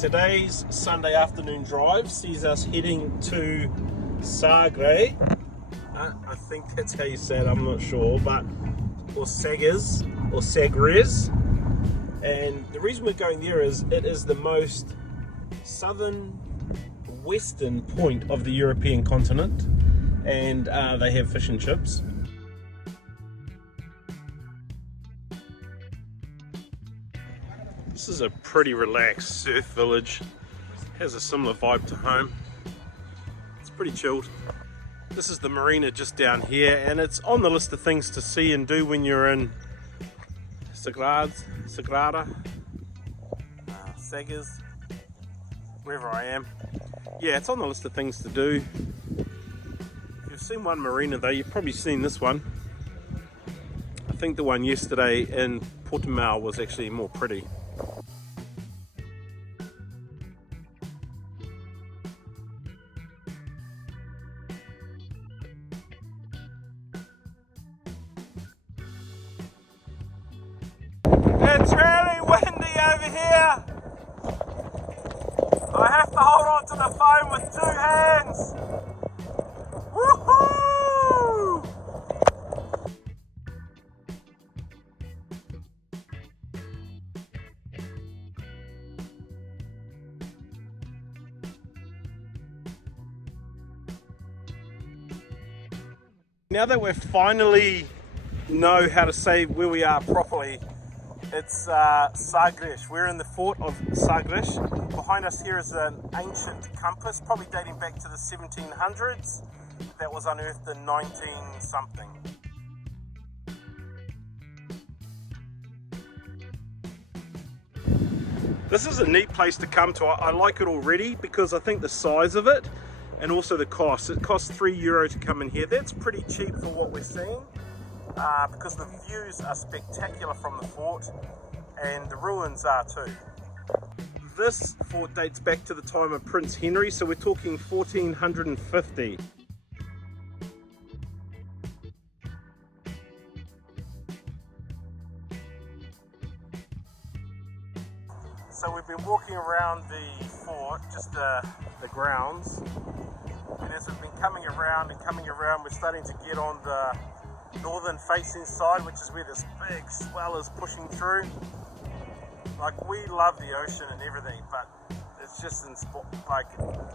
Today's Sunday afternoon drive sees us heading to Sagres. I think that's how you say it, I'm not sure, but or Sagres. And the reason we're going there is it is the most southern western point of the European continent, and they have fish and chips. This is a pretty relaxed surf village. Has a similar vibe to home. It's pretty chilled. This is the Marina just down here, and it's on the list of things to see and do when you're in Sagres, wherever I am. Yeah, it's on the list of things to do. If you've seen one Marina though, you've probably seen this one. I think the one yesterday in Portimao was actually more pretty. It's really windy over here. I have to hold on to the phone with 2 hands. Woohoo! Now that we've finally know how to say where we are properly, it's Sagres. We're in the fort of Sagres. Behind us here is an ancient compass, probably dating back to the 1700s. That was unearthed in 19 something. This is a neat place to come to. I like it already because I think the size of it and also the cost. It costs €3 to come in here. That's pretty cheap for what we're seeing. Because the views are spectacular from the fort, and the ruins are too. This fort dates back to the time of Prince Henry, so we're talking 1450. So we've been walking around the fort, just the grounds, and as we've been coming around, we're starting to get on the northern facing side, which is where this big swell is pushing through. Like, we love the ocean and everything, but it's just like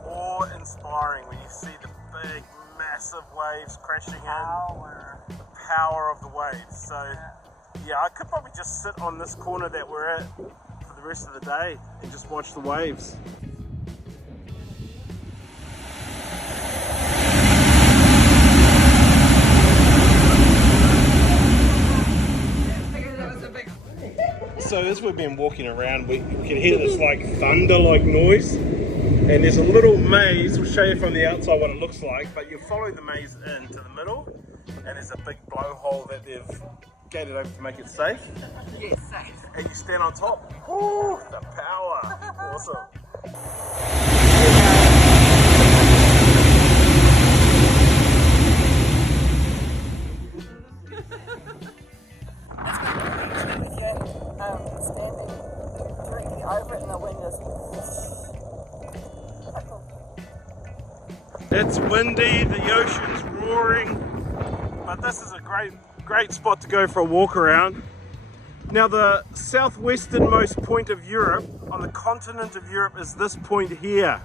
awe-inspiring when you see the big massive waves crashing in, the power of the waves. So yeah, I could probably just sit on this corner that we're at for the rest of the day and just watch the waves. So as we've been walking around, we can hear this like thunder-like noise, and there's a little maze. We'll show you from the outside what it looks like, but you follow the maze into the middle, and there's a big blowhole that they've gated over to make it safe. Yes, safe. And you stand on top. Woo, the power. Awesome. Standing directly over it and the wind is... It's windy, the ocean's roaring, but this is a great spot to go for a walk around. Now, the southwesternmost point of Europe, on the continent of Europe, is this point here.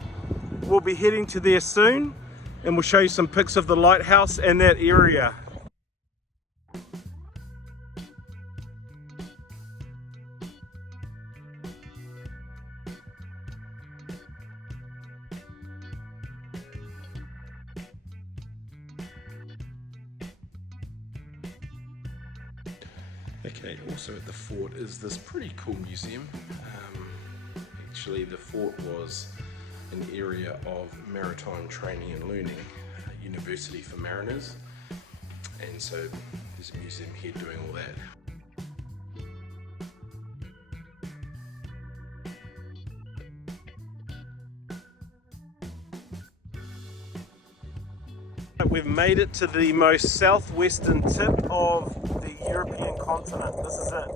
We'll be heading to there soon, and we'll show you some pics of the lighthouse and that area. Okay, also at the fort is this pretty cool museum. Actually, the fort was an area of maritime training and learning, a university for mariners, and so there's a museum here doing all that. We've made it to the most southwestern tip of the European continent. This is it.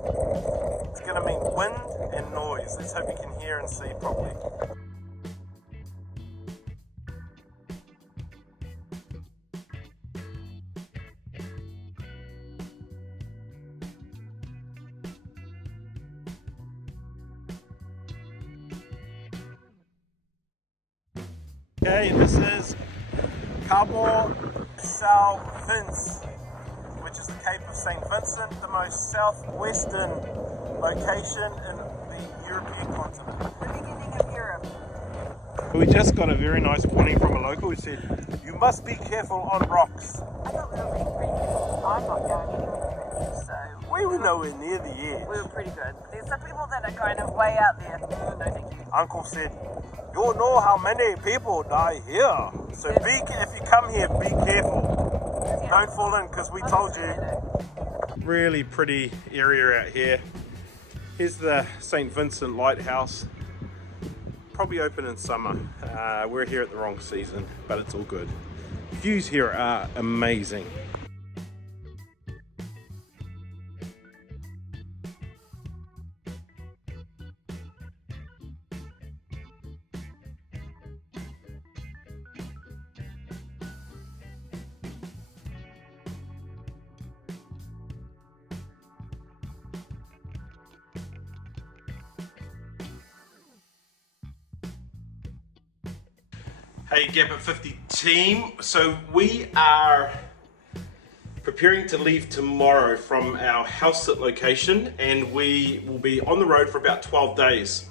It's going to mean wind and noise. Let's hope you can hear and see properly. Okay, this is Cabo de Sao Vicente, which is the Cape of St. Vincent, the most southwestern location in the European continent. The beginning of Europe. We just got a very nice warning from a local who said, you must be careful on rocks. I thought we were being pretty good. I'm not going anywhere with it, so... We were nowhere near the edge. We were pretty good. There's some people that are kind of way out there. No, thank you. Uncle said, you know how many people die here. So if you come here, be careful. Yeah. Don't fall in, because we told you. Really pretty area out here. Here's the St. Vincent lighthouse. Probably open in summer. We're here at the wrong season, but it's all good. Views here are amazing. Hey Gap at 50 team, so we are preparing to leave tomorrow from our house sit location, and we will be on the road for about 12 days.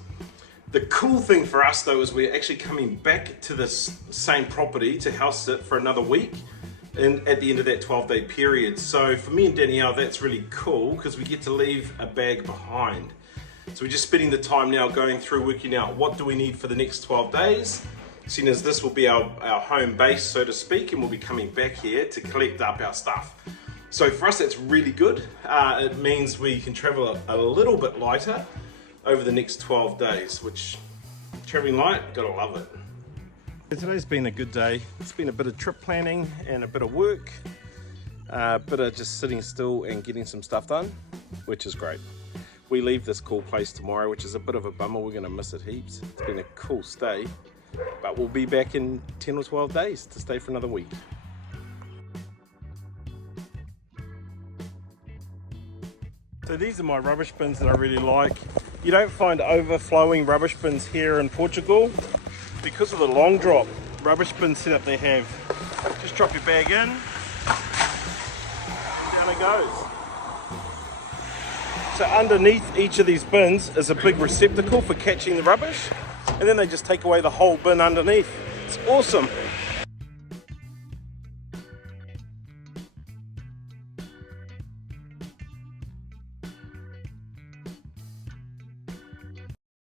The cool thing for us though is we're actually coming back to this same property to house sit for another week and at the end of that 12-day period. So for me and Danielle, that's really cool because we get to leave a bag behind. So we're just spending the time now going through working out what do we need for the next 12 days. Seeing as this will be our home base, so to speak, and we'll be coming back here to collect up our stuff. So for us, that's really good. It means we can travel a little bit lighter over the next 12 days, which, traveling light, gotta love it. Today's been a good day. It's been a bit of trip planning and a bit of work, a bit of just sitting still and getting some stuff done, which is great. We leave this cool place tomorrow, which is a bit of a bummer. We're gonna miss it heaps. It's been a cool stay. But we'll be back in 10 or 12 days to stay for another week. So these are my rubbish bins that I really like. You don't find overflowing rubbish bins here in Portugal because of the long drop rubbish bin setup they have. Just drop your bag in, and down it goes. So underneath each of these bins is a big receptacle for catching the rubbish, and then they just take away the whole bin underneath. It's awesome.